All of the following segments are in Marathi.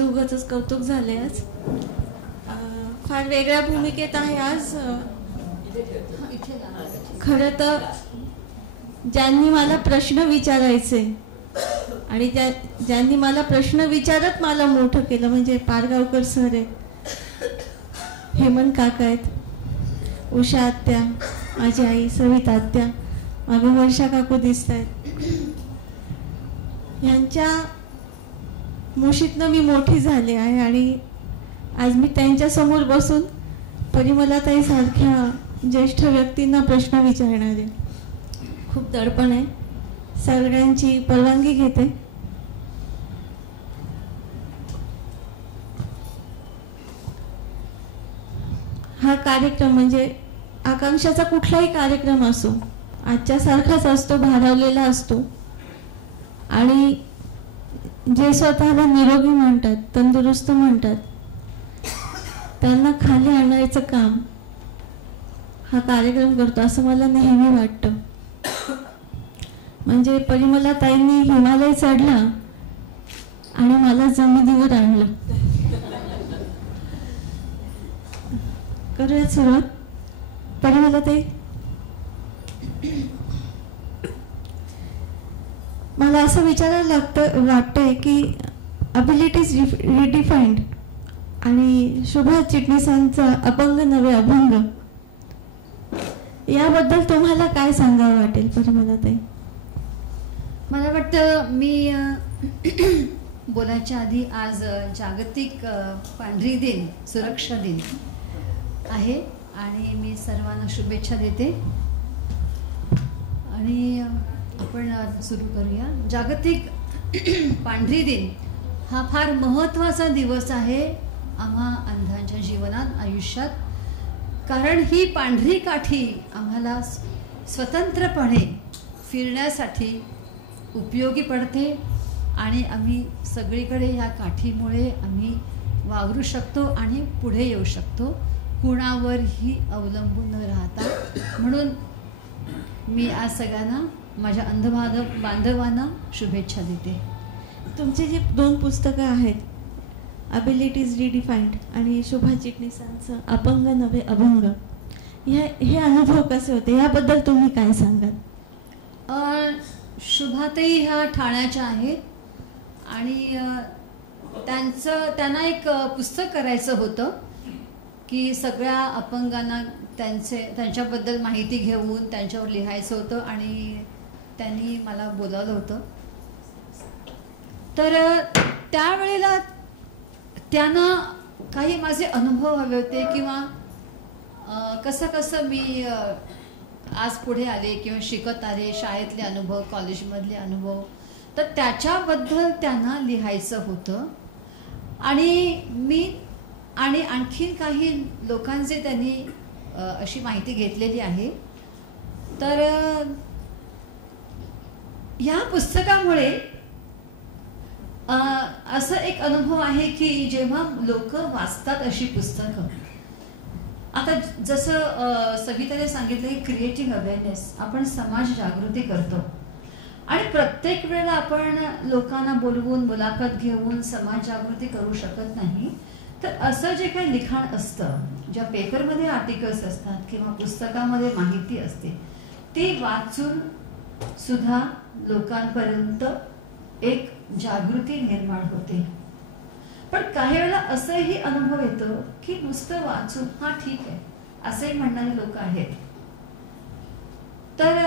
उगाचच कौतुक झाले आज. फार वेगळ्या भूमिकेत आहे आज. खरं तर ज्यांनी मला प्रश्न विचारायचे आणि ज्यांनी मला प्रश्न विचारत मला मोठं केलं म्हणजे पारगावकर सर आहेत, हेमंत काका आहेत, उषा आत्या, माझी आई सविता आत्या, मागे वर्षा काकू दिसत आहेत. यांच्या मुशीतनं मी मोठी झाले आहे आणि आज मी त्यांच्या समोर बसून परिमलाताई सारख्या ज्येष्ठ व्यक्तींना प्रश्न विचारणारे. खूप दडपण आहे. सगळ्यांची परवानगी घेते. हा कार्यक्रम म्हणजे आकांक्षाचा कुठलाही कार्यक्रम असो, आजच्या सारखाच असतो, भारावलेला असतो. आणि जे स्वतःला निरोगी म्हणतात, तंदुरुस्त म्हणतात, त्यांना खाली आणायचं काम हा कार्यक्रम करतो असं मला नेहमी वाटतं. म्हणजे परिमलाताईंनी हिमालय चढला आणि मला जमिनीवर आणलं. करूया सुरुवात. परिमलाताई, मला असं विचारायला वाटतंय की अबिलिटीज रिडिफाईन्ड आणि सुभाष चिटणीसांचा अपंग नवे अभंग याबद्दल तुम्हाला काय सांगावं वाटेल परिमलाताई? मला वाटतं मी बोलायच्या आधी आज जागतिक पांढरी दिन सुरक्षा दिन आहे आणि मी सर्वांना शुभेच्छा देते. आणि आपण सुरू करूया. जागतिक पांढरी दिन हा फार महत्त्वाचा दिवस आहे आम्हा अंधांच्या जीवनात, आयुष्यात. कारण ही पांढरी काठी आम्हाला स्वतंत्रपणे फिरण्यासाठी उपयोगी पडते आणि आम्ही सगळीकडे ह्या काठीमुळे आम्ही वावरू शकतो आणि पुढे येऊ शकतो, कुणावरही अवलंबून न राहता. म्हणून मी आज सगळ्यांना, माझ्या अंध बांधवांना शुभेच्छा देते. तुमची जी 2 पुस्तकं आहेत, अबिलिटीज रिडिफाईन्ड आणि सुभाष चिटणीसांचं अपंग नवे अभंग, हे अनुभव कसे होते याबद्दल तुम्ही काय सांगाल? शुभाताई ह्या ठाण्याच्या आहेत आणि त्यांना एक पुस्तक करायचं होतं की सगळ्या अपंगांना त्यांच्याबद्दल माहिती घेऊन त्यांच्यावर लिहायचं होतं आणि त्यांनी मला बोलावलं होतं. तर त्यावेळेला त्यांना काही माझे अनुभव हवे होते किंवा कसं मी आज पुढे आले किंवा शिकत आले, शाळेतले अनुभव, कॉलेजमधले अनुभव, तर त्याच्याबद्दल त्यांना लिहायचं होतं. आणि मी आणि आणखीन काही लोकांचे त्यांनी अशी माहिती घेतलेली आहे. तर ह्या पुस्तकामुळे असं एक अनुभव आहे की जेव्हा लोक वाचतात अशी पुस्तकं, आता जसं सविताने सांगितलं की क्रिएटिंग अवेअरनेस, आपण समाज जागृती करतो आणि प्रत्येक वेळेला आपण लोकांना बोलवून मुलाखत घेऊन समाज जागृती करू शकत नाही. तर असं जे काही लिखाण असतं, ज्या पेपरमध्ये आर्टिकल्स असतात किंवा पुस्तकामध्ये माहिती असते, ती वाचून सुद्धा लोकांपर्यंत एक जागृती निर्माण होते. पण काही वेळेला असंही अनुभव येतो की नुसतं वाचून हा ठीक आहे असे म्हणणारे लोक आहेत. तर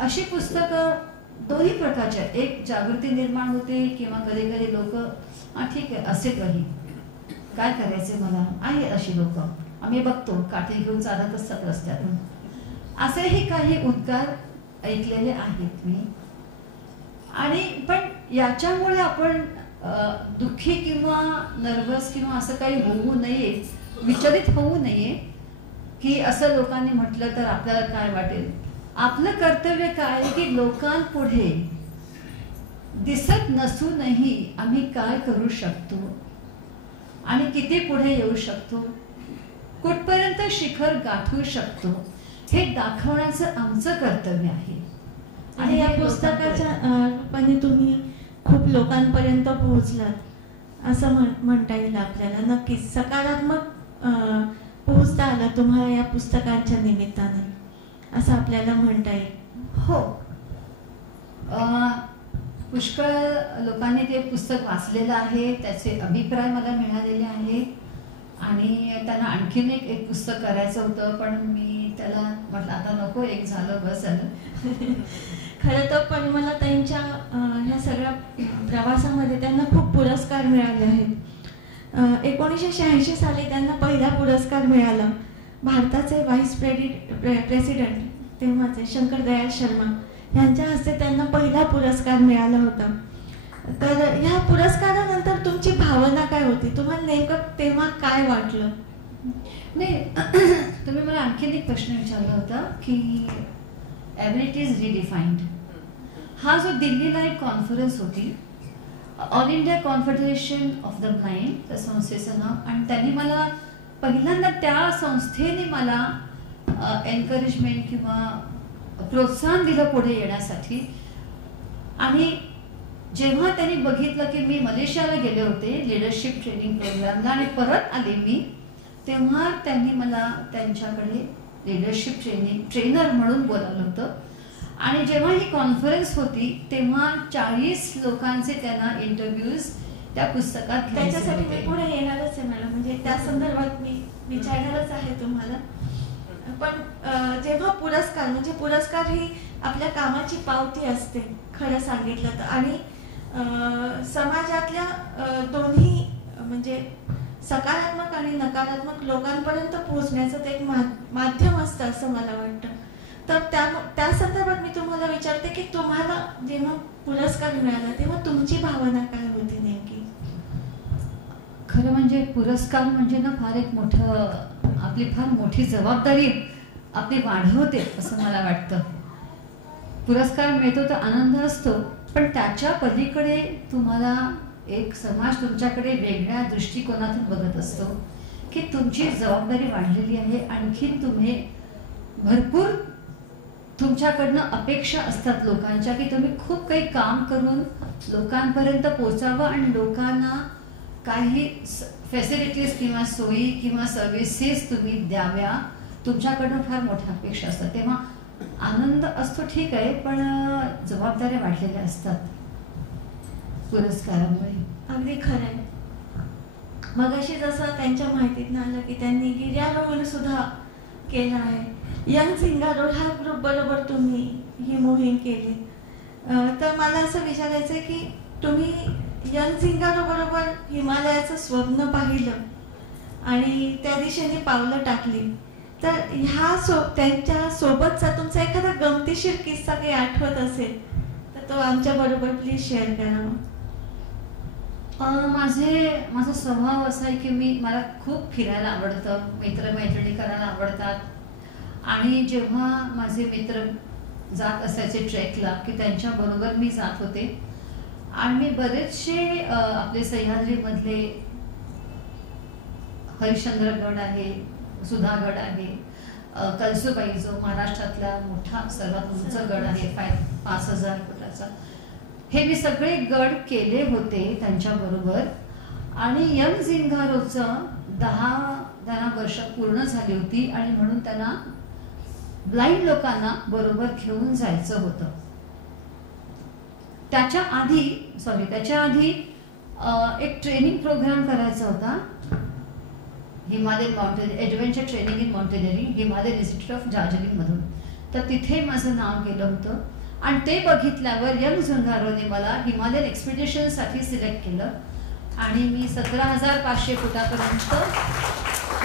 अशी पुस्तकं दोन्ही प्रकारच्या, एक जागृती निर्माण होते किंवा कधी कधी लोक हा ठीक आहे असे काही काय करायचे मला, आहे अशी लोक आम्ही बघतो काठी घेऊन चालत असतात रस्त्यातून, असेही काही उद्गार ऐकलेले आहेत मी. आणि पण याच्यामुळे आपण दुःखी किंवा नर्वस किंवा असं काही होऊ नये, विचलित होऊ नये की असं लोकांनी म्हटलं तर आपल्याला काय वाटेल. आपलं कर्तव्य काय की लोकांपुढे दिसत नसूनही आम्ही काय करू शकतो आणि किती पुढे येऊ शकतो, कुठपर्यंत शिखर गाठू शकतो हे दाखवण्याचं आमचं कर्तव्य आहे. आणि या पुस्तकाच्या रूपाने तुम्ही खूप लोकांपर्यंत पोहोचलात. असं म्हणता येईल आपल्याला. नक्कीच सकारात्मक पोहोचता आलं तुम्हाला या पुस्तकांच्या निमित्तानं असं आपल्याला म्हणता येईल. हो, पुष्कळ लोकांनी ते पुस्तक वाचलेलं आहे, त्याचे अभिप्राय मला मिळालेले आहे आणि त्यांना आणखीन एक पुस्तक करायचं होतं, पण मी त्याला म्हटलं आता नको, एक झालं बस झालं. खरं तर परिमलाताईंच्या ह्या सगळ्या प्रवासामध्ये त्यांना खूप पुरस्कार मिळाले आहेत. 1986 साली त्यांना पहिला पुरस्कार मिळाला. भारताचे व्हाईस प्रेसिडेंट तेव्हाचे शंकर दयाळ शर्मा यांच्या हस्ते त्यांना पहिला पुरस्कार मिळाला होता. तर ह्या पुरस्कारानंतर तुमची भावना काय होती? तुम्हाला नेमकं तेव्हा काय वाटलं? नाही, तुम्ही मला आणखीन एक प्रश्न विचारला होता की एबिलिटी इज रिडिफाईन्ड. हा जो दिल्लीला एक कॉन्फरन्स होती, all India confederation of the blind, त्या संस्थेचं नाव, आणि त्यांनी मला पहिल्यांदा त्या संस्थेने मला एनकरेजमेंट किंवा प्रोत्साहन दिलं पुढे येण्यासाठी. आणि जेव्हा त्यांनी बघितलं की मी मलेशियाला गेले होते लिडरशिप ट्रेनिंग प्रोग्रामला आणि परत आले मी, तेव्हा त्यांनी मला त्यांच्याकडे लिडरशिप ट्रेनर म्हणून बोलावलं होतं. आणि जेव्हा ही कॉन्फरन्स होती तेव्हा 40 लोकांचे त्यांना इंटरव्ह्यूज त्या पुस्तकात. त्याच्यासाठी मी पुढे येणारच आहे मॅडम, म्हणजे त्या संदर्भात मी विचारणारच आहे तुम्हाला. पण जेव्हा पुरस्कार, म्हणजे पुरस्कार ही आपल्या कामाची पावती असते खरं सांगितलं तर, आणि समाजातल्या दोन्ही म्हणजे सकारात्मक आणि नकारात्मक लोकांपर्यंत पोहोचण्याचं ते एक माध्यम असतं असं मला वाटतं. तर त्या संदर्भात मी तुम्हाला विचारते की तुम्हाला जेव्हा पुरस्कार मिळाला तेव्हा तुमची भावना काय होती नेमकी? खरं म्हणजे पुरस्कार म्हणजे ना फार एक मोठं, आपली फार मोठी जबाबदारी आपली वाढवते असं मला वाटतं. पुरस्कार मिळतो तर आनंद असतो, पण त्याच्या पलीकडे तुम्हाला एक समाज तुमच्याकडे वेगळ्या दृष्टिकोनातून बघत असतो की तुमची जबाबदारी वाढलेली आहे. आणखीन तुम्ही भरपूर तुमच्याकडनं अपेक्षा असतात लोकांच्या की तुम्ही खूप काही काम करून लोकांपर्यंत पोहोचावं आणि लोकांना काही फॅसिलिटीज किंवा सोयी किंवा सर्व्हिसेस तुम्ही द्याव्या. तुमच्याकडनं फार मोठ्या अपेक्षा असतात. तेव्हा आनंद असतो ठीक आहे, पण जबाबदाऱ्या वाढलेल्या असतात पुरस्कारामुळे. अगदी खरं आहे. मगाशी जसं त्यांच्या माहितीतनं आलं की त्यांनी गिर्यारोहण सुद्धा केलं आहे. यंग झिंगारोड हा ग्रुप बरोबर तुम्ही ही मोहीम केली. तर मला असं विचारायचं आहे की तुम्ही यंग झिंगारो बरोबर हिमालयाचं स्वप्न पाहिलं आणि त्या दिशेने पावलं टाकली. तर त्यांच्या सोबतचा तुमचा एखादा गमतीशीर किस्सा काही आठवत असेल तर तो आमच्या बरोबर प्लीज शेअर करावा. माझा स्वभाव असा आहे की मला खूप फिरायला आवडतं, मित्रमैत्रिणी करायला आवडतात. आणि जेव्हा माझे मित्र जात असायचे ट्रेकला की त्यांच्याबरोबर मी जात होते. आणि मी बरेचसे आपले सह्याद्रीमधले हरिश्चंद्रगड आहे, सुधागड आहे, कळसुबाई जो महाराष्ट्रातला मोठा सर्वात उंच गड आहे 5000 फुटाचा, हे मी सगळे गड केले होते त्यांच्याबरोबर. आणि यंग झिंगारोचं 10 वर्ष पूर्ण झाली होती आणि म्हणून त्यांना ब्लाइंड लोकांना बरोबर घेऊन जायचं होतं. त्याच्या आधी एक ट्रेनिंग प्रोग्राम करायचा होता, Himalayan mountain adventure training in mountaineering, Himalayan institute of Darjeeling मधून. तर तिथे माझं नाव गेलं होतं आणि ते बघितल्यावर यंग झिंगारोने मला हिमालयन एक्सपिडिशन साठी सिलेक्ट केलं आणि मी 17,500 फुटापर्यंत.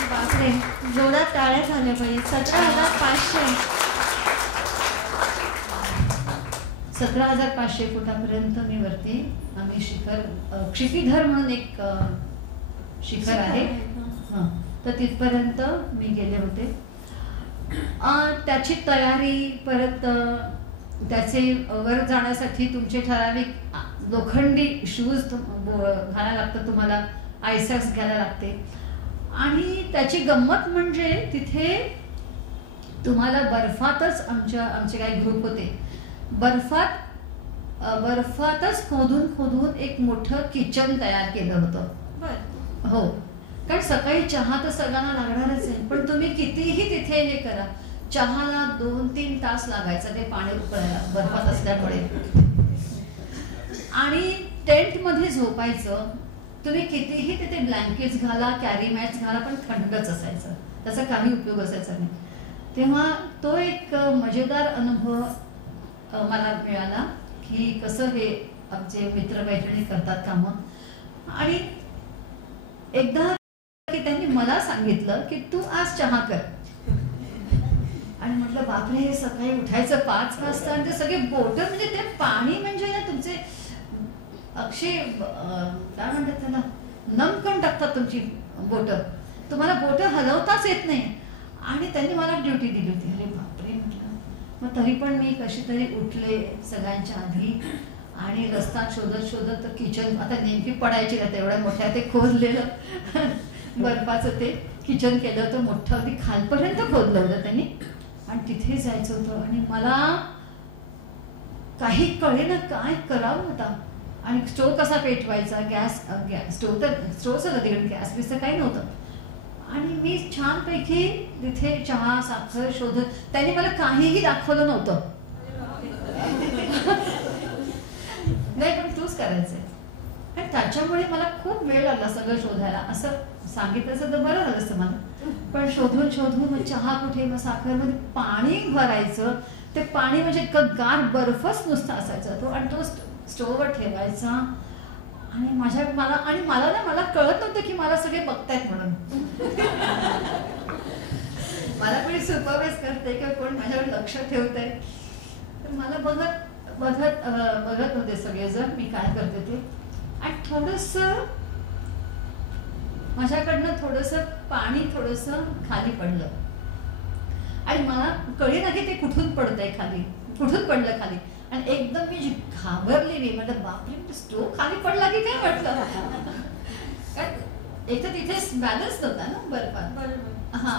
बापरे, जोरात टाळ्या झाल्या पाहिजे. 17,500 फुटापर्यंत मी वरती, आम्ही क्षितिधर म्हणून एक शिखर आहे, तर तिथपर्यंत मी गेले होते. त्याची तयारी, परत त्याचे वर जाण्यासाठी तुमचे ठराविक लोखंडी शूज घालायला लागतात, तुम्हाला आयसॅक्स घ्यायला लागते. आणि त्याची गंमत म्हणजे तिथे तुम्हाला बर्फातच, आमचे काही ग्रुप होते, बर्फात बर्फातच खोदून खोदून एक मोठं किचन तयार केलं होतं. बर. हो, कारण सकाळी चहा तर सगळ्यांना लागणारच आहे, पण तुम्ही कितीही तिथे हे करा, चहाला 2-3 तास लागायचं ते पाणी उकळायला बर्फात असल्यामुळे. आणि टेंटमध्ये झोपायचं, तुम्ही कितीही तिथे ब्लँकेट्स घाला, कॅरी मॅट्स घाला, पण थंडच असायचं, त्याचा काही उपयोग असायचा नाही. तेव्हा तो एक मजेदार अनुभव मला मिळाला की कसं हे आमचे मित्रमैत्रिणी करतात कामं. आणि एकदा की त्यांनी मला सांगितलं की तू आज चहा कर. आणि म्हटलं बापरे, सकाळी उठायचं 5 वाजता आणि ते सगळे बोटं, म्हणजे ते पाणी म्हणजे ना तुमचे अक्षय काय म्हणतात त्याला, नम करून टाकतात तुमची बोटं, तुम्हाला बोटं हलवताच येत नाही. आणि त्यांनी मला ड्युटी दिली होती. अरे बापरे म्हटलं. मग तरी पण मी कशी तरी उठले सगळ्यांच्या आधी आणि रस्ता शोधत शोधत किचन, आता नेमकी पडायची का तेवढ्या मोठ्या ते खोदलेलं बर्फाचं ते किचन केलं होतं मोठं, अगदी खालपर्यंत खोदलं होतं त्यांनी. आणि तिथे जायचं होतं आणि मला काही कळेना काय करावं होता. आणि स्टोव कसा पेटवायचा, गॅस स्टोव तर स्टोवच होता तिकडे, गॅस बिस तर काही नव्हतं. आणि मी छानपैकी तिथे चहा साखर शोधत, त्यांनी मला काहीही दाखवलं नव्हतं. नाही, पण तूच करायचंय. आणि त्याच्यामुळे मला खूप वेळ लागला सगळं शोधायला. असं सांगितलं तर बरं झालं असतं मला, पण शोधून शोधून मग चहा कुठे, मग साखर, मध्ये पाणी भरायचं. ते पाणी म्हणजे इतकं गार बर्फच नुसता असायचा तो, आणि तो स्टोववर ठेवायचा. आणि मला कळत नव्हतं की मला सगळे बघतायत म्हणून. मला कोणी सुपरवाइज करते किंवा कोण माझ्यावर लक्ष ठेवतंय, तर मला बघत होते सगळेजण मी काय करते ते. आणि थोडंसं माझ्याकडनं थोडंसं पाणी थोडंसं खाली पडलं आणि मला कळेना की ते कुठून पडतंय खाली, कुठून पडलं खाली. आणि एकदम मी घाबरली. मी म्हटलं बापरे, स्टोव खाली पडला की काय म्हटलं. एक तर तिथे बॅलन्स नव्हता ना बर्फात. बरोबर. हा,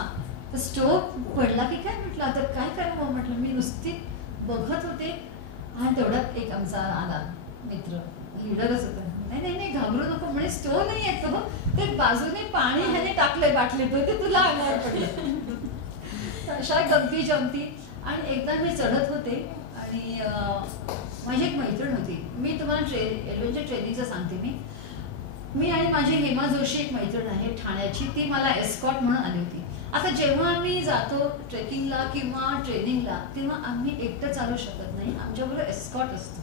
तर स्टोव पडला की काय म्हटलं, आता काय करावं म्हटलं. मी नुसती बघत होते. आणि तेवढ्यात एक आमचा आला मित्र, लीडरच होता. नाही घाबरू नको म्हणे, स्टोव नाही येतो, ते बाजूने पाणी ह्याने टाकलंय बाटलीत, ते तुला अंगावर पडलं. अशा गमती जमती. आणि एकदा मी चढत होते आणि माझी एक मैत्रीण होती. मी तुम्हाला रेल्वेच्या ट्रेनिंगचं सांगते. मी आणि माझी हेमा जोशी एक मैत्रीण आहे ठाण्याची, ती मला एस्कॉर्ट म्हणून आली होती. आता जेव्हा आम्ही जातो ट्रेकिंगला किंवा ट्रेनिंगला, तेव्हा आम्ही एकटं चालू शकत नाही, आमच्याबरोबर एस्कॉर्ट असतो.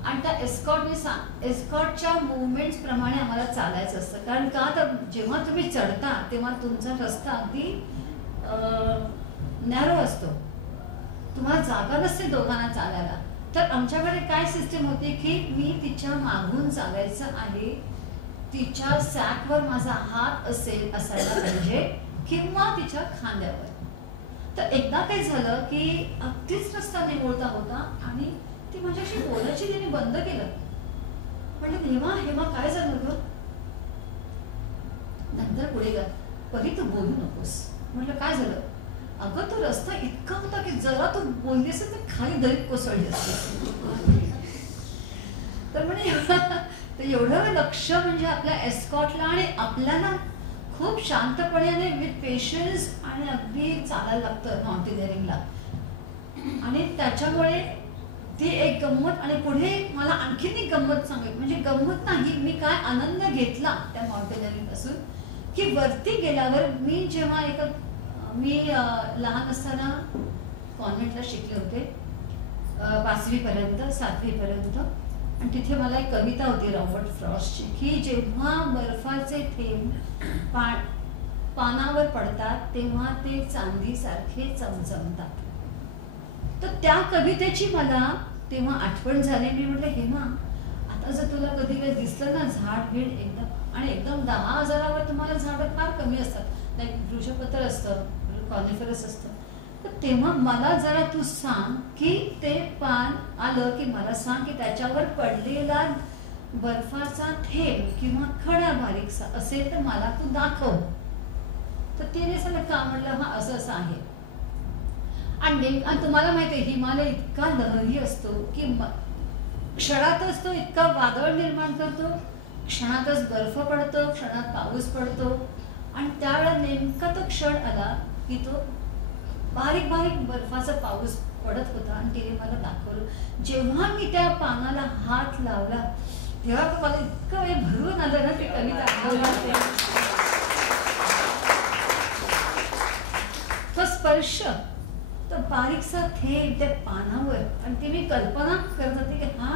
आणि त्या एस्कॉर्टच्या मुवमेंट्स प्रमाणे आम्हाला चालायचं असतं. कारण का, तर जेव्हा तुम्ही चढता तेव्हा तुमचा रस्ता अगदी नॅरो असतो, तुम्हाला जागा नसते दोघांना चालायला. तर आमच्याकडे काय सिस्टम होती की मी तिच्या मागून चालायचं आहे, तिच्या सॅकवर माझा हात असायला पाहिजे किंवा तिच्या खांद्यावर. तर एकदा काय झालं की अगदीच रस्ता निवडता होता आणि ती माझ्याशी बोलायची तिने बंद केलं. म्हटलं हेमा काय झालं ग. नंतर पुढे ग, परी तू बोलू नकोस. म्हटलं काय झालं. अगं तो रस्ता इतका होता की जरा तू बोललीस तर खाली दरीत कोसळली असते. तर म्हणे एवढं लक्ष म्हणजे आपल्या एस्कॉर्टला आणि आपल्याला खूप शांतपणे विथ पेशन्स आणि अगदी चालायला लागतं माउंटेनिअरिंगला. आणि त्याच्यामुळे ती एक गंमत. आणि पुढे मला आणखीन एक गंमत सांगायची, म्हणजे गंमत नाही, मी काय आनंद घेतला त्या माउंटेनिअरिंग पासून की वरती गेल्यावर मी जेव्हा मी लहान असताना कॉन्व्हेंटला शिकले होते 5वी पर्यंत 7वी पर्यंत. आणि तिथे मला एक कविता होती रॉबर्ट फ्रॉस्टची की जेव्हा बर्फाचे थेंब पानावर पडतात तेव्हा ते चांदीसारखे चमचमतात. तर त्या कवितेची मला तेव्हा आठवण झाली. मी म्हटलं हेमा, आता जर तुला कधी काही दिसलं ना झाड बीड एकदम, आणि एकदम 10,000वर तुम्हाला झाडं फार कमी असतात, नाही वृक्षपत्र असतं, कॉनिफरस असतं, तर तेव्हा मला जरा तू सांग की ते पान आलं की मला सांग की त्याच्यावर पडलेला बर्फाचा थेंब किंवा खडा बारीकसा असेल तर मला तू दाखव. तर तिने सांगितलं का. म्हटलं हा असं असं आहे. आणि तुम्हाला माहिती आहे हिमालय इतका लहरी असतो की क्षणातच तो इतका वादळ निर्माण करतो, क्षणातच बर्फ पडतो, क्षणात पाऊस पडतो. आणि त्यावेळेला नेमका तो क्षण आला की तो बारीक बारीक बर्फाचा पाऊस पडत होता आणि तिने मला दाखवलं. जेव्हा मी त्या पानाला हात लावला तेव्हा मला इतकं वेळ भरून आलं ना ते कविता आठवलं. तो स्पर्श, तो बारीकसा थेंब त्या पानावर, आणि ते मी कल्पना करत होते की हा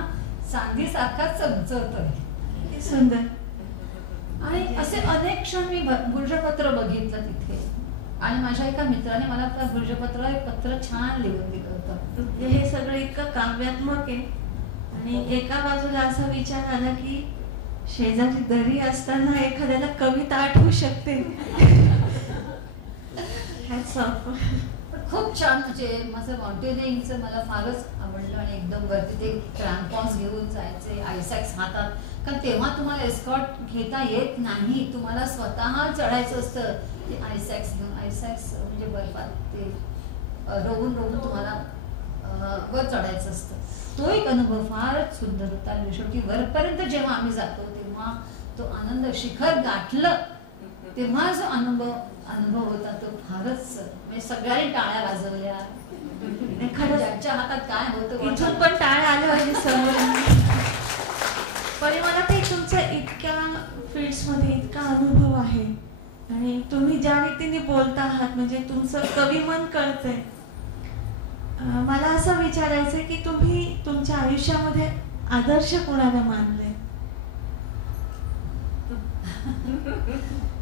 चांदीसारखाच चमचमतोय. सुंदर. आणि असे अनेक क्षण मी भुर्जपत्र बघितलं तिथे. आणि माझ्या एका मित्राने मला त्या भुर्जपत्रावर एक पत्र छान लिहून दिलं होतं. हे सगळं इतकं काव्यात्मक आहे. आणि एका बाजूला असा विचार आला की शेजारी दरी असताना एखाद्याला कविता आठवू शकते. खूप छान. म्हणजे माझं माउंटेनिंगचं मला फारच आवडलं. आणि एकदम वरती ते क्रॅम्पॉन्स घेऊन जायचे, आयसॅक्स हातात, कारण तेव्हा तुम्हाला एस्कॉर्ट घेता येत नाही, तुम्हाला स्वतः चढायचं असतं ते आयसॅक्स घेऊन. आयसॅक्स म्हणजे बर्फात ते रोवून रोवून तुम्हाला वर चढायचं असतं. तो एक अनुभव फारच सुंदर होता. आणि शेवटी वरपर्यंत जेव्हा आम्ही जातो तेव्हा तो आनंद, शिखर गाठलं तेव्हा जो अनुभव होता तो फारच, म्हणजे सगळ्यांनी टाळ्या वाजवल्या. खरं ज्यांच्या हातात काय होतं इथून पण टाळ्या आल्या पाहिजे समोर. पण मला ते तुमच्या इतक्या फील्ड्समध्ये इतका अनुभव आहे आणि तुम्ही ज्या रीतीने बोलता आहात म्हणजे तुमचं कविमन कळतंय. मला असं विचारायचंय की तुम्ही तुमच्या आयुष्यामध्ये आदर्श कोणाला मानले?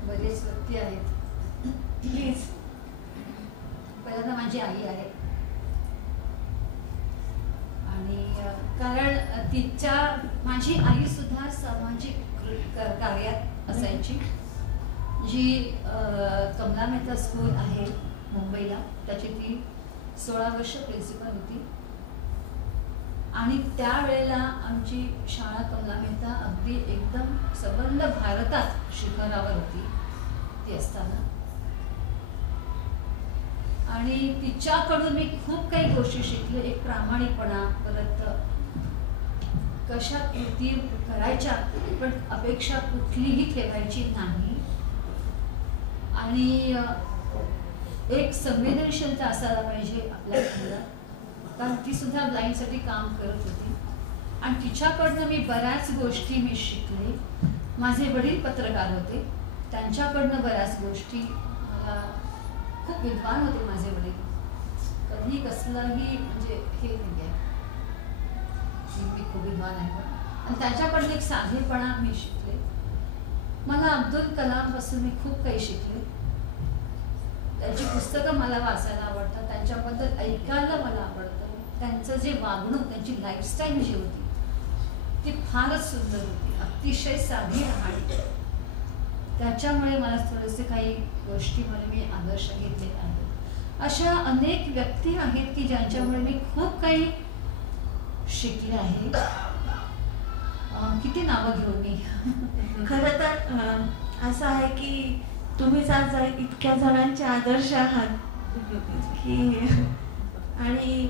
बरेच व्यक्ती आहेत. प्लीज. पहिल्यांदा माझी आई आहे. आणि कारण तिच्या, माझी आई सुद्धा सामाजिक कार्यात असायची. जी कमला मेहता स्कूल आहे मुंबईला, त्याची ती 16 वर्ष प्रिन्सिपल होती. आणि त्यावेळेला आमची शाळा कमला मेहता अगदी एकदम सबंध भारतात शिखरावर होती ती असताना. आणि तिच्याकडून मी खूप काही गोष्टी शिकले. एक प्रामाणिकपणा, परत कशा कृती करायच्या पण अपेक्षा कुठलीही ठेवायची नाही. आणि एक संवेदनशीलता असायला पाहिजे आपल्या घरात, कारण ती सुद्धा ब्लाइंडसाठी काम करत होती. आणि तिच्याकडनं मी बऱ्याच गोष्टी मी शिकले. माझे वडील पत्रकार होते, त्यांच्याकडनं बऱ्याच गोष्टी मला, खूप विद्वान होते माझे वडील, कधी कसलाही म्हणजे हे नाही आहे, मी खूप विद्वान आहे. आणि त्याच्याकडनं एक साधेपणा मी शिकले. मला अब्दुल कलाम पासून मी खूप काही शिकले. त्यांची पुस्तकं मला वाचायला आवडतात, त्यांच्याबद्दल ऐकायला मला आवडतं. त्यांचं जे वागणूक, त्यांची लाईफस्टाईल जी होती ती फारच सुंदर होती, अतिशय साधी राहणी. त्याच्यामुळे मला थोडेसे काही गोष्टीमध्ये मी आदर्श घेतले आहेत. अशा अनेक व्यक्ती आहेत की ज्यांच्यामुळे मी खूप काही शिकले आहे. किती नावं घेऊ मी. खरं तर असं आहे की तुम्हीच आज इतक्या जणांचे आदर्श आहात की, आणि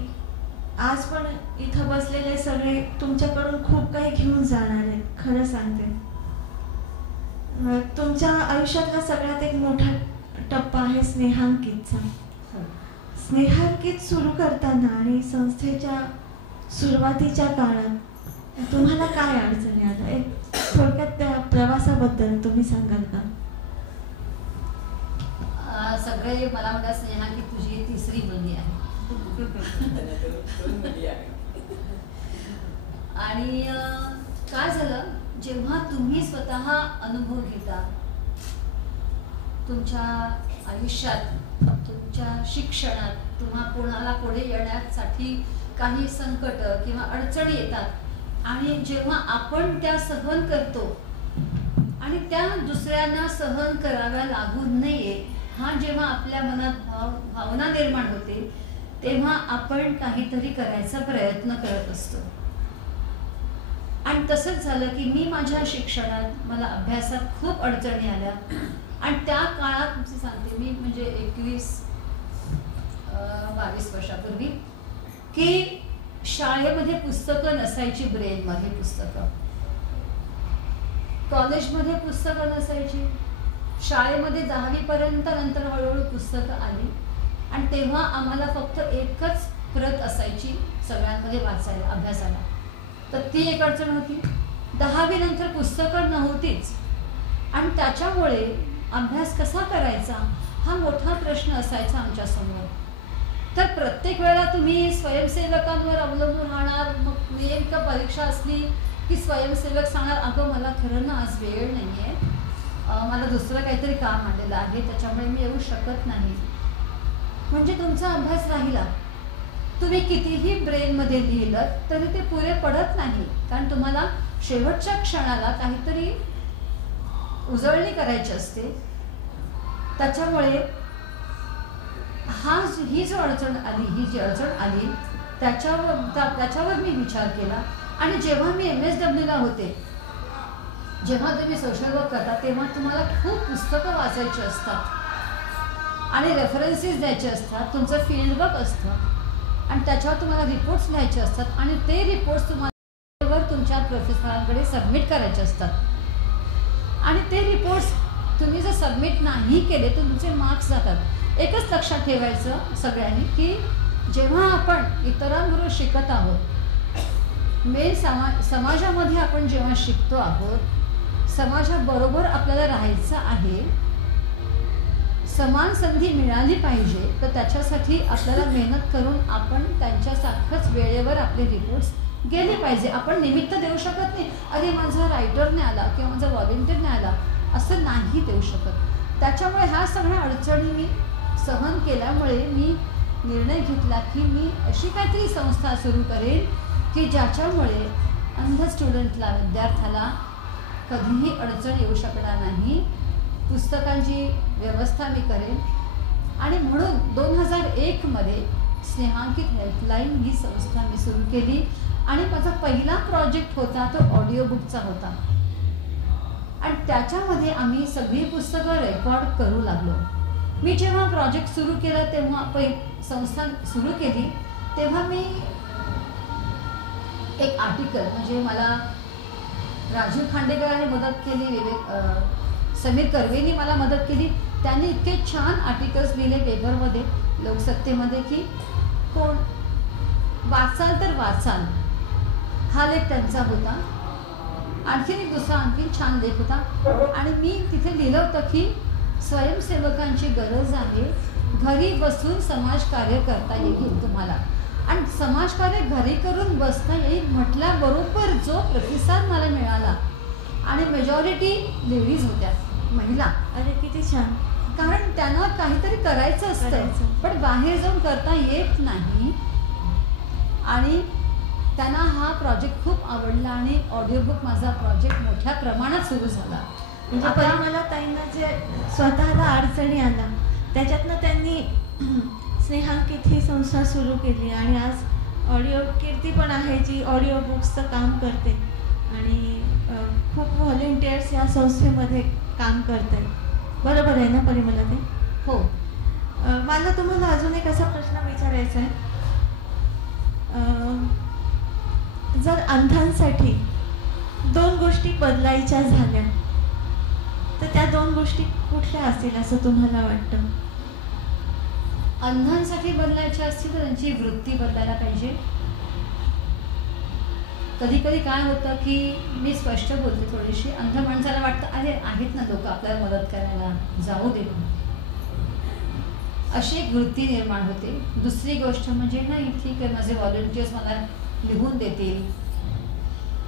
आज पण इथं बसलेले सगळे तुमच्याकडून खूप काही घेऊन जाणार आहेत. खरं सांगते, तुमच्या आयुष्यातला सगळ्यात एक मोठा टप्पा आहे स्नेहांकितचा. स्नेहांकित सुरू करताना आणि संस्थेच्या सुरुवातीच्या काळात तुम्हाला काय अडचणी आल्या? एक थोडक्यात त्या प्रवासाबद्दल तुम्ही सांगाल का? सगळे मला म्हणतात स्नेहा की तुझी तिसरी मुलगी आहे. आणि काय झालं, जेव्हा तुम्ही स्वतः अनुभव घेता तुमच्या आयुष्यात, तुमच्या शिक्षणात, तुम्हा कोणाला पुढे येण्यासाठी काही संकट किंवा अडचणी येतात आणि जेव्हा आपण त्या सहन करतो आणि त्या दुसऱ्यांना सहन कराव्या लागू नये, हा जेव्हा आपल्या मनात भावना निर्माण होते तेव्हा आपण काहीतरी करायचा प्रयत्न करत असतो. आणि तसंच झालं की मी माझ्या शिक्षणात, मला अभ्यासात खूप अडचणी आल्या. आणि त्या काळात तुमचं सांगते मी, म्हणजे 22 वर्षापूर्वी, की शाळेमध्ये पुस्तकं नसायची, ब्रेनमध्ये पुस्तकं, कॉलेजमध्ये पुस्तकं नसायची, शाळेमध्ये 10वी पर्यंत नंतर हळूहळू पुस्तकं आली आणि तेव्हा आम्हाला फक्त एकच प्रत असायची सगळ्यांमध्ये वाचायला, अभ्यासाला. तर ती एक अडचण होती. 10वी नंतर पुस्तकं नव्हतीच आणि त्याच्यामुळे अभ्यास कसा करायचा हा मोठा प्रश्न असायचा आमच्यासमोर. तर प्रत्येक वेळेला तुम्ही स्वयंसेवकांवर अवलंबून राहणार. मग नेमकं परीक्षा असली की स्वयंसेवक सांगणार, अगं मला खरं ना आज वेळ नाही आहे, मला दुसरं काहीतरी काम आलेलं आहे, त्याच्यामुळे मी येऊ शकत नाही. म्हणजे तुमचा अभ्यास राहिला. तुम्ही कितीही ब्रेनमध्ये लिहिलं तरी ते पुरे पडत नाही, कारण तुम्हाला शेवटच्या क्षणाला काहीतरी उजळणी करायची असते. त्याच्यामुळे ही जी अडचण आली त्याच्यावर मी विचार केला. आणि जेव्हा मी MSW होते, जेव्हा तुम्ही सोशल वर्क करता तेव्हा तुम्हाला खूप पुस्तकं वाचायची असतात आणि रेफरन्सेस द्यायचे असतात, तुमचं फील्डवर्क असतं आणि त्याच्यावर तुम्हाला रिपोर्ट्स लिहायचे असतात आणि ते रिपोर्ट्स तुम्हाला तुमच्या प्रोफेसरांकडे सबमिट करायचे असतात आणि ते रिपोर्ट्स तुम्ही जर सबमिट नाही केले तर तुमचे मार्क्स जातात. एकच लक्षात ठेवायचं सगळ्यांनी की जेव्हा आपण इतरांबरोबर शिकत आहोत, समाजामध्ये आपण जेव्हा शिकतो आहोत, समाजाबरोबर आपल्याला राहायचं आहे, समान संधी मिळाली पाहिजे, तर त्याच्यासाठी आपल्याला मेहनत करून आपण त्यांच्यासारखंच वेळेवर आपले रिपोर्ट्स गेले पाहिजे. आपण निमित्त देऊ शकत नाही, अरे माझा रायटर नाही आला किंवा माझा व्हॉलेंटियर नाही आला, असं नाही देऊ शकत. त्याच्यामुळे ह्या सगळ्या अडचणी मी सहन केल्यामुळे मी निर्णय घेतला की मी अशी काहीतरी संस्था सुरू करेन की ज्याच्यामुळे अंध स्टुडंटला, विद्यार्थ्याला कधीही अडचण येऊ शकणार नाही. पुस्तकांची व्यवस्था मी करेन आणि म्हणून 2001मध्ये स्नेहांकित हेल्पलाईन ही संस्था मी सुरू केली आणि माझा पहिला प्रोजेक्ट होता तो ऑडिओ बुकचा होता आणि त्याच्यामध्ये आम्ही सगळी पुस्तकं रेकॉर्ड करू लागलो. मी जेव्हा प्रोजेक्ट सुरू केला तेव्हा संस्था सुरू केली तेव्हा मी एक आर्टिकल, म्हणजे मला राजीव खांडेकरांनी मदत केली, समीर कर्वेनी मला मदत केली. त्यांनी इतके छान आर्टिकल्स लिहिले पेपरमध्ये, लोकसत्तेमध्ये, की कोण वाचाल तर वाचाल हा लेख त्यांचा होता. आणखीन एक दुसरा आणखीन छान लेख होता आणि मी तिथे लिहिलं होतं की स्वयंसेवकांची गरज आहे, घरी बसून समाजकार्य करता येईल तुम्हाला आणि समाजकार्य घरी करून बसता येईल म्हटल्याबरोबर जो प्रतिसाद मला मिळाला आणि मेजॉरिटी लेडीज होत्या, महिला. अरे किती छान. कारण त्यांना काहीतरी करायचं असतं पण बाहेर जाऊन करता येत नाही आणि त्यांना हा प्रोजेक्ट खूप आवडला आणि ऑडिओ बुक माझा प्रोजेक्ट मोठ्या प्रमाणात सुरू झाला. म्हणजे परिमला ताईंना जे स्वतःला अडचणी आल्या त्याच्यातनं त्यांनी स्नेहांकित ही संस्था सुरू केली आणि आज ऑडिओ कीर्ती पण आहे जी ऑडिओ बुक्सचं काम करते आणि खूप व्हॉलेंटियर्स या संस्थेमध्ये काम करतात. बरोबर आहे ना परिमला ताई? हो. मला तुम्हाला अजून एक असा प्रश्न विचारायचा आहे, जर अंधांसाठी 2 गोष्टी बदलायच्या झाल्या तर त्या 2 गोष्टी कुठल्या असतील असं तुम्हाला वाटतं? अंधांसाठी बदलायच्या असतील तर त्यांची वृत्ती बदलायला पाहिजे. कधी कधी काय होतं की मी स्पष्ट बोलते थोडीशी, अंध माणसाला वाटतं अरे आहेत ना लोक आपल्याला मदत करायला, जाऊ दे, अशी एक वृत्ती निर्माण होते. दुसरी गोष्ट म्हणजे नाही ठीक आहे, माझे व्हॉलंटियर्स मला लिहून देतील,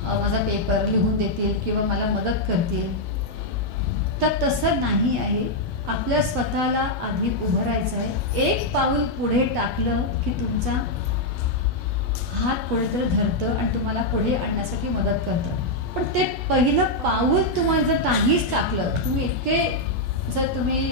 माझा पेपर लिहून देतील किंवा मला मदत करतील, तर तसं नाही आहे. आपल्या स्वतःला आधी उभं राहायचं आहे. एक पाऊल पुढे टाकलं की तुमचा हात कुठेतरी धरतं आणि तुम्हाला पुढे आणण्यासाठी मदत करतं. पण ते पहिलं पाऊल तुम्हाला जर काहीच टाकलं, तुम्ही इतके जर तुम्ही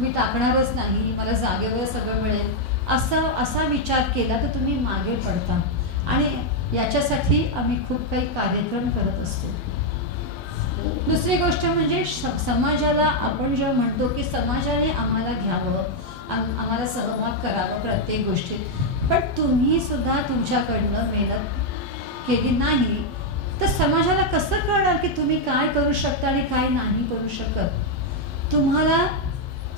मी टाकणारच नाही, मला जागेवर सगळं मिळेल असा विचार केला तर तुम्ही मागे पडता. आणि याच्यासाठी आम्ही खूप काही कार्यक्रम करत असतो. दुसरी गोष्ट म्हणजे समाजाला आपण जेव्हा म्हणतो की समाजाने आम्हाला घ्यावं, आम्हाला सहभाग करावा प्रत्येक गोष्टीत, पण तुम्ही सुद्धा तुमच्याकडनं मेहनत केली नाही तर समाजाला कसं कळणार की तुम्ही काय करू शकता आणि काय नाही करू शकत. तुम्हाला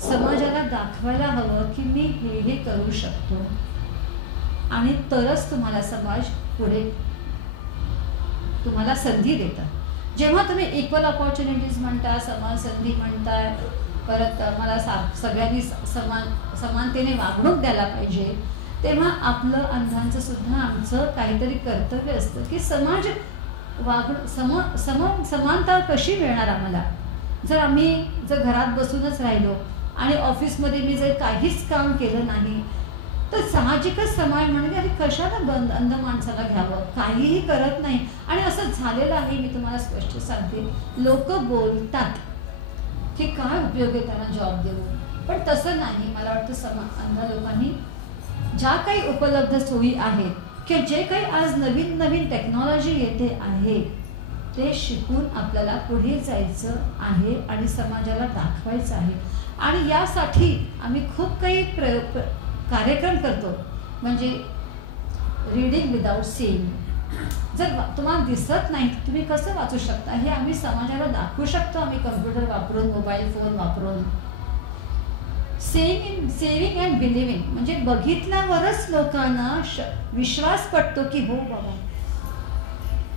समाजाला दाखवायला हवं की मी हे करू शकतो, आणि तरच तुम्हाला समाज पुढे तुम्हाला संधी देतात. जेव्हा तुम्ही इक्वल ऑपॉर्च्युनिटीज म्हणता, समान संधी म्हणताय, परत मला सगळ्यांनी समानतेने वागणूक द्यायला पाहिजे, तेव्हा आपलं अंधांचं सुद्धा आमचं काहीतरी कर्तव्य असतं की समाज समानता कशी मिळणार आम्हाला. जर घरात बसूनच राहिलो आणि ऑफिसमध्ये मी जर काहीच काम केलं नाही तर साहजिकच समाज म्हणजे अरे कशाला अंध माणसाला घ्यावं, काहीही करत नाही. आणि असं झालेलं आहे, मी तुम्हाला स्पष्ट सांगते. लोक बोलतात की काय उपयोग आहे त्यांना जॉब देऊन, पण तसं नाही. मला वाटतं अंध लोकांनी ज्या काही उपलब्ध सोयी आहेत की जे काही आज नवीन नवीन टेक्नॉलॉजी येते आहे ते शिकून आपल्याला पुढे जायचं आहे आणि समाजाला दाखवायचं आहे. आणि यासाठी आम्ही खूप काही कार्यक्रम करतो, म्हणजे रीडिंग विदाउट सीइंग. जर तुम्हाला दिसत नाही तुम्ही कसं वाचू शकता हे आम्ही समाजाला दाखवू शकतो. आम्ही कम्प्युटर वापरून, मोबाईल फोन वापरून. सेविंग अँड बिलिव्हिंग म्हणजे बघितल्यावरच लोकांना विश्वास पटतो की हो बाबा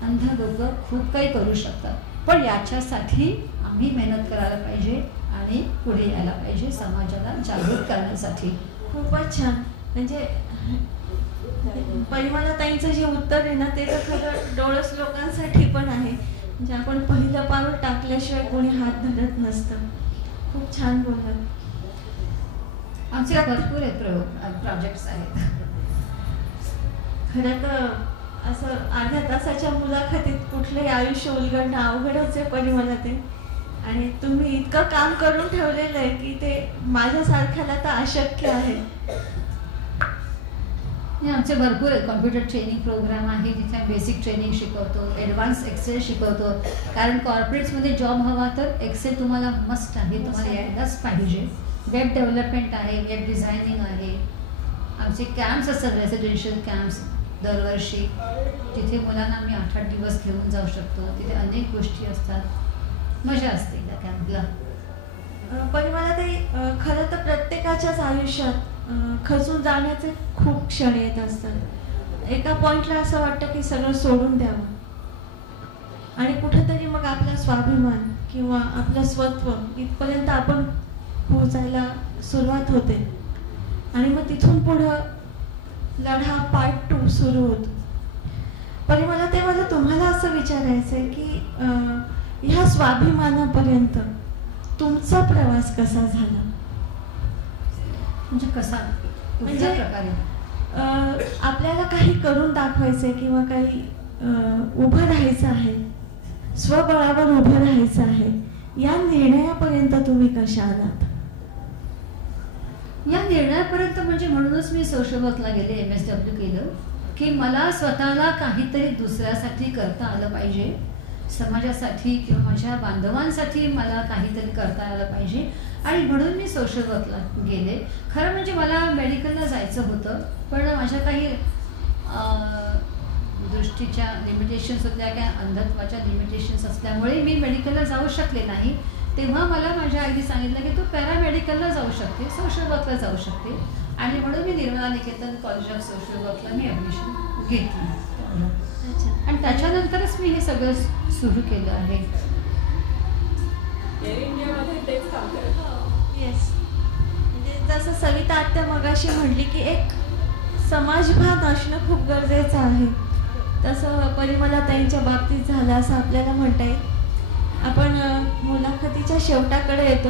अंध लोक खूप काही करू शकतात. पण याच्यासाठी आम्ही मेहनत करायला पाहिजे आणि पुढे यायला पाहिजे समाजाला जागृत करण्यासाठी. खूपच छान. म्हणजे परिमलाताईंचं जे उत्तर आहे ना ते तर खरं डोळस लोकांसाठी पण आहे. म्हणजे आपण पहिलं पाऊल टाकल्याशिवाय कोणी हात धरत नसतं. खूप छान बोललात. आमचे भरपूर प्रोजेक्ट्स आहेत. खरं तर असं अर्ध्या तासाच्या मुलाखतीत कुठलंही आयुष्य उलगडणं अवघडच आहे परिमलाताई. आणि तुम्ही इतकं काम करून ठेवलेलं आहे की ते माझ्यासारख्याला तर अशक्य आहे. आमचे भरपूर कॉम्प्युटर ट्रेनिंग प्रोग्राम आहे जिथे बेसिक ट्रेनिंग शिकवतो, ॲडव्हान्स एक्सेल शिकवतो. कारण कॉर्पोरेट्समध्ये जॉब हवा तर एक्सेल तुम्हाला मस्ट आहे, तुम्हाला यायलाच पाहिजे. वेब डेव्हलपमेंट आहे, वेब डिझायनिंग आहे. आमचे कॅम्प्स असतात, रेसिडेन्शियल कॅम्प्स दरवर्षी, तिथे मुलांना आम्ही 8-8 दिवस घेऊन जाऊ शकतो. तिथे अनेक गोष्टी असतात, मजा असते त्या कॅम्पला. परिमलाताई खरं तर प्रत्येकाच्याच आयुष्यात खचून जाण्याचे खूप क्षण येत असतात. एका पॉइंटला असं वाटतं की सगळं सोडून द्यावं आणि कुठेतरी मग आपला स्वाभिमान किंवा आपलं स्वत्व इथपर्यंत आपण पोहोचायला सुरुवात होते आणि मग तिथून पुढं लढा पार्ट 2 सुरू होतो. परिमलाताई मला तुम्हाला असं विचारायचं आहे की ह्या स्वाभिमानापर्यंत तुमचा प्रवास कसा झाला? म्हणजे कसा, म्हणजे प्रकारे आपल्याला काही करून दाखवायचंय किंवा काही उभं राहायचं आहे, स्वबळावर उभं राहायचं आहे, या निर्णयापर्यंत तुम्ही कशा आलात? या निर्णयापर्यंत म्हणजे म्हणूनच मी सोशल वर्कला गेले, MSW केलं की मला स्वतःला काहीतरी दुसऱ्यासाठी करता आलं पाहिजे, समाजासाठी किंवा माझ्या बांधवांसाठी मला काहीतरी करता आलं पाहिजे. आणि म्हणून मी सोशल वर्कला गेले. खरं म्हणजे मला मेडिकलला जायचं होतं, पण माझ्या काही दृष्टीच्या लिमिटेशन्स होत्या, काय अंधत्वाच्या लिमिटेशन्स असल्यामुळे मी मेडिकलला जाऊ शकले नाही. तेव्हा मला माझ्या आईने सांगितलं की तू पॅरामेडिकलला जाऊ शकते, सोशल वर्कला जाऊ शकते. आणि म्हणून मी Nirmala Niketan college of social वर्कला मी ॲडमिशन घेतली. आणि त्याच्यानंतरच मी हे सगळं सुरू केलं आहे. येस, म्हणजे जसं सविता आत्या मगाशी म्हटली की एक समाजभान असणं खूप गरजेचं आहे, तसं परिमलाताईंच्या बाबतीत झालं असं आपल्याला म्हणता येईल. आपण मुलाखतीच्या शेवटाकडे येतो.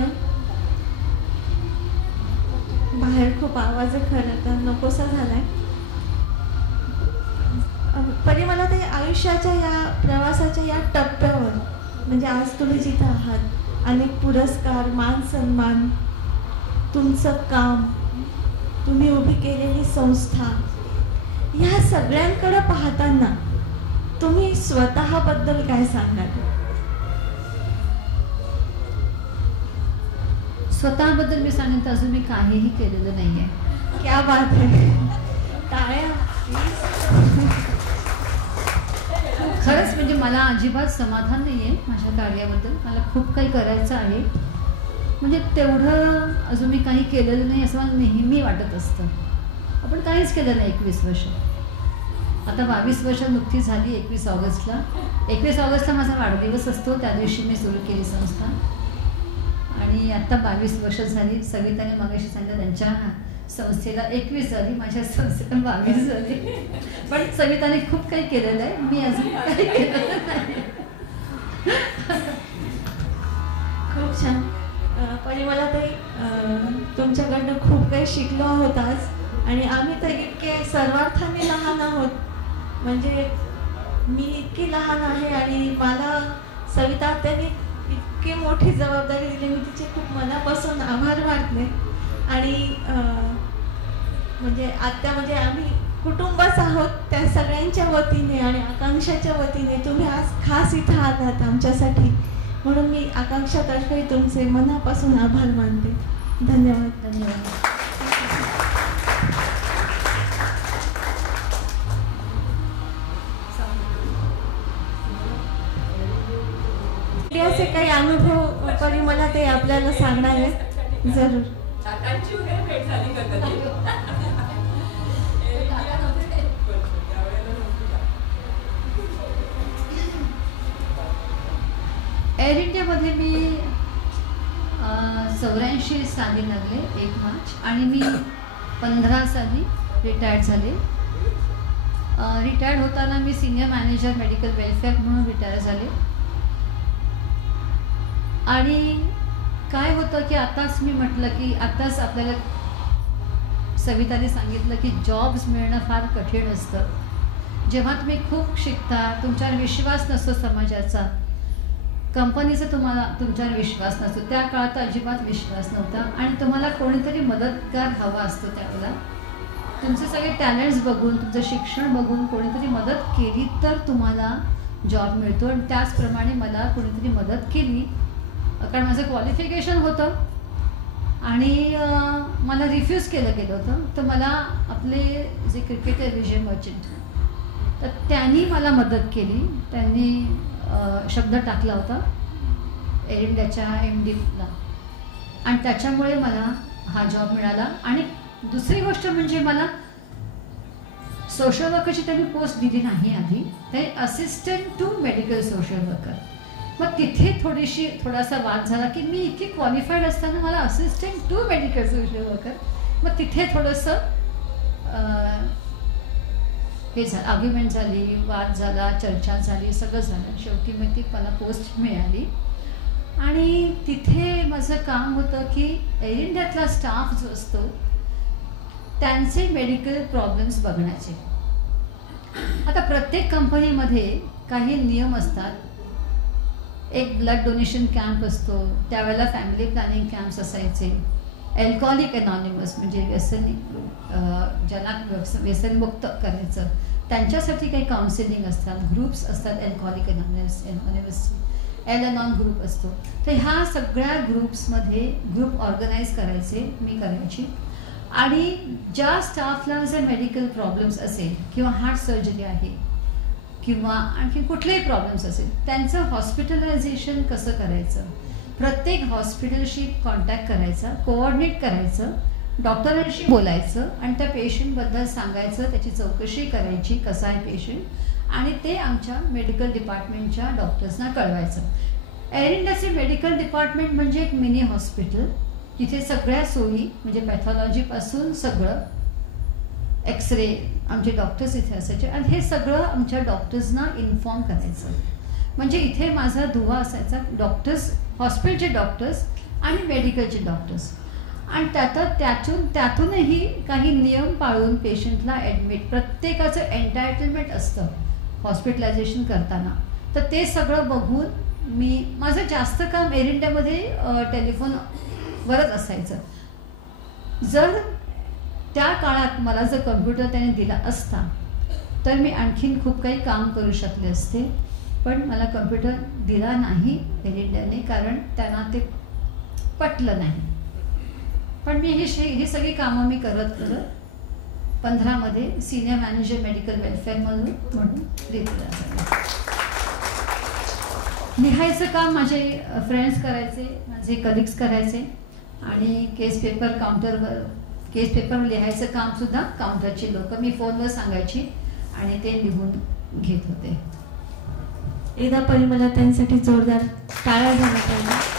बाहेर खूप आवाज आहे, खरं तर नकोसा झालाय. परिमलाताई आयुष्याच्या या प्रवासाच्या या टप्प्यावर म्हणजे आज तुम्ही जिथं आहात, अनेक पुरस्कार, मान सन्मान, तुमचं काम, तुम्ही उभी केलेली संस्था, या सगळ्यांकडे पाहताना तुम्ही स्वतःबद्दल काय सांगाल? स्वतःबद्दल मी सांगेन तर अजून मी काहीही केलेलं नाही आहे. क्या बात आहे. टाळ्या. खरंच म्हणजे मला अजिबात समाधान नाही आहे माझ्या कार्याबद्दल. मला खूप काही करायचं आहे. म्हणजे तेवढं अजून मी काही केलेलं नाही असं मला नेहमी वाटत असतं. आपण काहीच केलं नाही 21 वर्ष. आता 22 वर्ष नुकतीच झाली 21 ऑगस्टला. 21 ऑगस्टला माझा वाढदिवस असतो, त्या दिवशी मी सुरू केली संस्था. आणि आत्ता 22 वर्ष झाली. सविताने मगाशी सांगितलं त्यांच्या संस्थेला 21 झाली, माझ्या संस्थेला 22 झाली. पण सविताने खूप काही केलेलं आहे, मी अजून काही केलेलं नाही. खूप छान. परिमला ताई, तुमच्याकडनं खूप काही शिकलो आहोत आज. आणि आम्ही तर इतके सर्वार्थाने लहान आहोत. म्हणजे मी इतकी लहान आहे आणि मला सविता त्यांनी इतकी मोठी जबाबदारी दिली. मी तिचे खूप मनापासून आभार मानते. आणि म्हणजे आत्या म्हणजे आम्ही कुटुंबच आहोत, त्या सगळ्यांच्या वतीने आणि आकांक्षाच्या वतीने तुम्ही आज खास इथं आलात आमच्यासाठी, म्हणून मी आकांक्षातर्फे तुमचे मनापासून आभार मानते. धन्यवाद. धन्यवाद. असे काही अनुभव परिमला ते आपल्याला सांगणार आहेत. जरूर. भेट झाली का कधी? एअर इंडियामध्ये मी 84 साली लागले 1 मार्च आणि मी 15 साली रिटायर्ड झाले. रिटायर्ड होताना मी सिनियर मॅनेजर मेडिकल वेलफेअर म्हणून रिटायर झाले. आणि काय होतं की आताच मी म्हटलं की आताच आपल्याला सविताने सांगितलं की जॉब्स मिळणं फार कठीण असतं. जेव्हा तुम्ही खूप शिकता, तुमच्यावर विश्वास नसतो समाजाचा, कंपनीचा तुमच्यावर विश्वास नसतो. त्या काळात अजिबात विश्वास नव्हता आणि तुम्हाला कोणीतरी मदतगार हवा असतो. त्यावेळेला तुमचे सगळे टॅलेंट्स बघून, तुमचं शिक्षण बघून कोणीतरी मदत केली तर तुम्हाला जॉब मिळतो. आणि त्याचप्रमाणे मला कोणीतरी मदत केली, कारण माझं क्वालिफिकेशन होतं आणि मला रिफ्यूज केलं गेलं होतं. तर मला आपले जे क्रिकेटर विजय मर्चंट, तर त्यांनी मला मदत केली. त्यांनी शब्द टाकला होता एअर इंडियाच्या MDला आणि त्याच्यामुळे मला हा जॉब मिळाला. आणि दुसरी गोष्ट म्हणजे मला सोशल वर्करची त्यांनी पोस्ट दिली नाही आधी, ते assistant to medical social worker. मग तिथे थोडासा वाद झाला की मी इतकी क्वालिफाईड असताना मला assistant to medical social worker. मग तिथे थोडंसं हे झालं, आर्ग्युमेंट झाली, वाद झाला, चर्चा झाली, सगळं झालं. शेवटी मग ती मला पोस्ट मिळाली. आणि तिथे माझं काम होतं की एअर इंडियातला स्टाफ जो असतो त्यांचे मेडिकल प्रॉब्लेम्स बघण्याचे. आता प्रत्येक कंपनीमध्ये काही नियम असतात. एक ब्लड डोनेशन कॅम्प असतो, त्यावेळेला फॅमिली प्लॅनिंग कॅम्प्स असायचे. अल्कोहोलिक अनॉनिमस म्हणजे ज्यांना व्यसनमुक्त करायचं त्यांच्यासाठी काही काउन्सिलिंग असतात, ग्रुप्स असतात. अल्कोहोलिक अनॉनिमस एल-अनॉन ग्रुप असतो. तर ह्या सगळ्या ग्रुप्समध्ये ग्रुप ऑर्गनाईज करायचे मी करायची. आणि ज्या स्टाफला जर मेडिकल प्रॉब्लेम्स असेल किंवा हार्ट सर्जरी आहे किंवा आणखी कुठलेही प्रॉब्लेम्स असेल, त्यांचं हॉस्पिटलायझेशन कसं करायचं, प्रत्येक हॉस्पिटलशी कॉन्टॅक्ट करायचा, कोऑर्डिनेट करायचं, डॉक्टरांशी बोलायचं आणि त्या पेशंटबद्दल सांगायचं, त्याची चौकशी करायची कसा आहे पेशंट, आणि ते आमच्या मेडिकल डिपार्टमेंटच्या डॉक्टर्सना कळवायचं. एअर इंडियाचे मेडिकल डिपार्टमेंट म्हणजे एक मिनी हॉस्पिटल, जिथे सगळ्या सोयी म्हणजे पॅथॉलॉजीपासून सगळं, एक्सरे, आमचे डॉक्टर्स इथे असायचे आणि हे सगळं आमच्या डॉक्टर्सना इन्फॉर्म करायचं. म्हणजे इथे माझा दुवा असायचा डॉक्टर्स, हॉस्पिटलचे डॉक्टर्स आणि मेडिकलचे डॉक्टर्स. आणि त्यातूनही काही नियम पाळून पेशंटला ॲडमिट, प्रत्येकाचं एन्टायटलमेंट असतं हॉस्पिटलायझेशन करताना. तर ते सगळं बघून माझं जास्त काम एअर इंडियामध्ये टेलिफोनवरच असायचं. जर त्या काळात मला जर कम्प्युटर त्याने दिला असता तर मी आणखीन खूप काही काम करू शकले असते. पण मला कम्प्युटर दिला नाही एअर इंडियाने, कारण त्यांना ते पटलं नाही. पण मी ही सगळी कामं मी करत करत 15 मध्ये सिनियर मॅनेजर मेडिकल वेलफेअर म्हणून रिटायर झाले. लिहायचं काम माझे फ्रेंड्स करायचे, माझे कलिग्स करायचे आणि केस पेपर लिहायचं काम सुद्धा काउंटरची लोक मी फोनवर सांगायची आणि ते लिहून घेत होते. एकदा परिमला त्यांसाठी जोरदार टाळ्या झाल्या पाहिजे.